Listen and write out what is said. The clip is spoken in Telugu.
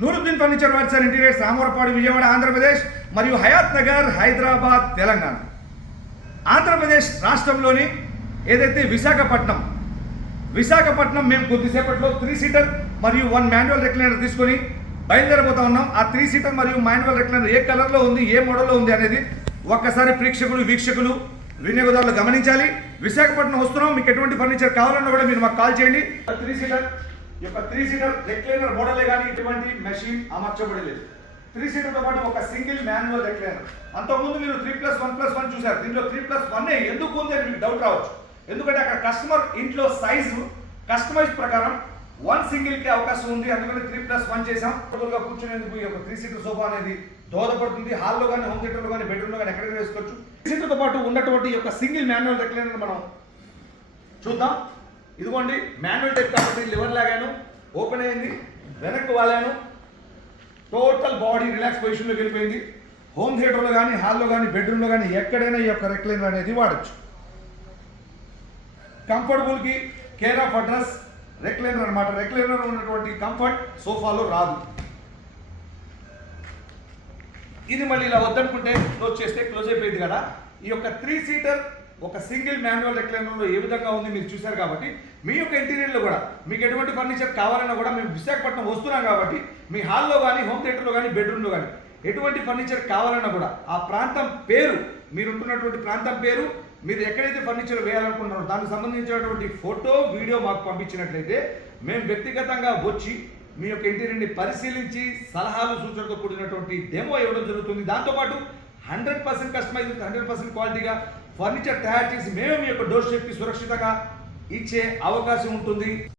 Nooruddin furniture works and interiors, Ramavarapadu, Vijayawada, Andhra Pradesh మరియు హయాత్ నగర్, హైదరాబాద్, తెలంగాణ. ఆంధ్రప్రదేశ్ రాష్ట్రంలోని ఏదైతే విశాఖపట్నం మేము కొద్దిసేపట్లో 3 సీటర్ మరియు 1 మాన్యువల్ రెక్లైనర్ తీసుకొని బయలుదేరబోతా ఉన్నాం. ఆ 3 సీటర్ మరియు మాన్యువల్ రెక్లైనర్ ఏ కలర్లో ఉంది, ఏ మోడల్లో ఉంది అనేది ఒక్కసారి ప్రేక్షకులు, వీక్షకులు, వినియోగదారులు గమనించాలి. విశాఖపట్నం వస్తున్నాం. మీకు ఎటువంటి ఫర్నిచర్ కావాలన్నా కూడా మీరు మాకు కాల్ చేయండి. 3 సీటర్ రెక్లైనర్ మోడలే కానీ ఇటువంటి మెషిన్ అమర్చబడలేదు. 3 సీటర్తో పాటు ఒక సింగిల్ మాన్యువల్ రెక్లైనర్. అంతకుముందు మీరు 3+1+1 చూసారు. దీంట్లో 3+1 ఎందుకు ఉంది అని మీకు డౌట్ రావచ్చు. ఎందుకంటే అక్కడ కస్టమర్ ఇంట్లో సైజు కస్టమైజ్ ప్రకారం 1 సింగిల్కి అవకాశం ఉంది. అందుకని 3+1 చేసాం. కూర్చునేందుకు ఈ యొక్క 3 సీటర్ సోఫా అనేది దోహదపడుతుంది. హాల్లో కానీ, హోమ్ థియేటర్లో కానీ, బెడ్రూమ్లో కానీ ఎక్కడైనా వేసుకోవచ్చు. 3 సీటర్తో పాటు ఉన్నటువంటి ఈ యొక్క సింగిల్ మాన్యువల్ రెక్లైనర్ మనం చూద్దాం. ఇదిగోండి, మాన్యువల్ టైప్ కాబట్టి లివర్ లాగాను ఓపెన్ అయింది, వెనక్కి వాలాను, టోటల్ బాడీ రిలాక్స్ పొజిషన్లోకి వెళ్ళిపోయింది. హోమ్ థియేటర్లో కానీ, హాల్లో కానీ, బెడ్రూమ్లో కానీ ఎక్కడైనా ఈ యొక్క రెక్లైనర్ అనేది వాడచ్చు. కంఫర్టబుల్కి కేర్ ఆఫ్ అడ్రస్ రెక్లైనర్ అనమాట. రెక్లైనర్ ఉన్నటువంటి కంఫర్ట్ సోఫాలో రాదు. ఇది మళ్ళీ ఇలా వద్దనుకుంటే క్లోజ్ చేస్తే క్లోజ్ అయిపోయింది కదా. ఈ యొక్క 3 సీటర్ ఒక సింగిల్ మాన్యువల్ రెక్లైనర్లో ఏ విధంగా ఉంది మీరు చూశారు కాబట్టి, మీ యొక్క ఇంటీరియర్లో కూడా మీకు ఎటువంటి ఫర్నిచర్ కావాలన్నా కూడా మేము విశాఖపట్నం వస్తున్నాం కాబట్టి మీ హాల్లో కానీ, హోమ్ థియేటర్లో కానీ, బెడ్రూమ్లో కానీ ఎటువంటి ఫర్నిచర్ కావాలన్నా కూడా ఆ ప్రాంతం పేరు, మీరు ఉంటున్నటువంటి ప్రాంతం పేరు, మీరు ఎక్కడైతే ఫర్నిచర్ వేయాలనుకుంటున్నారో దానికి సంబంధించినటువంటి ఫోటో, వీడియో మాకు పంపించినట్లయితే మేము వ్యక్తిగతంగా వచ్చి మీ యొక్క ఇంటీరియర్ని పరిశీలించి సలహాలు, సూచనలతో కూడినటువంటి డెమో ఇవ్వడం జరుగుతుంది. దాంతోపాటు 100% కస్టమైజ్, 100% క్వాలిటీగా ఫర్నిచర్ తయారు చేసి మేము మీ యొక్క డోర్ స్టెప్కి సురక్షితంగా ఇచ్చే అవకాశం ఉంటుంది.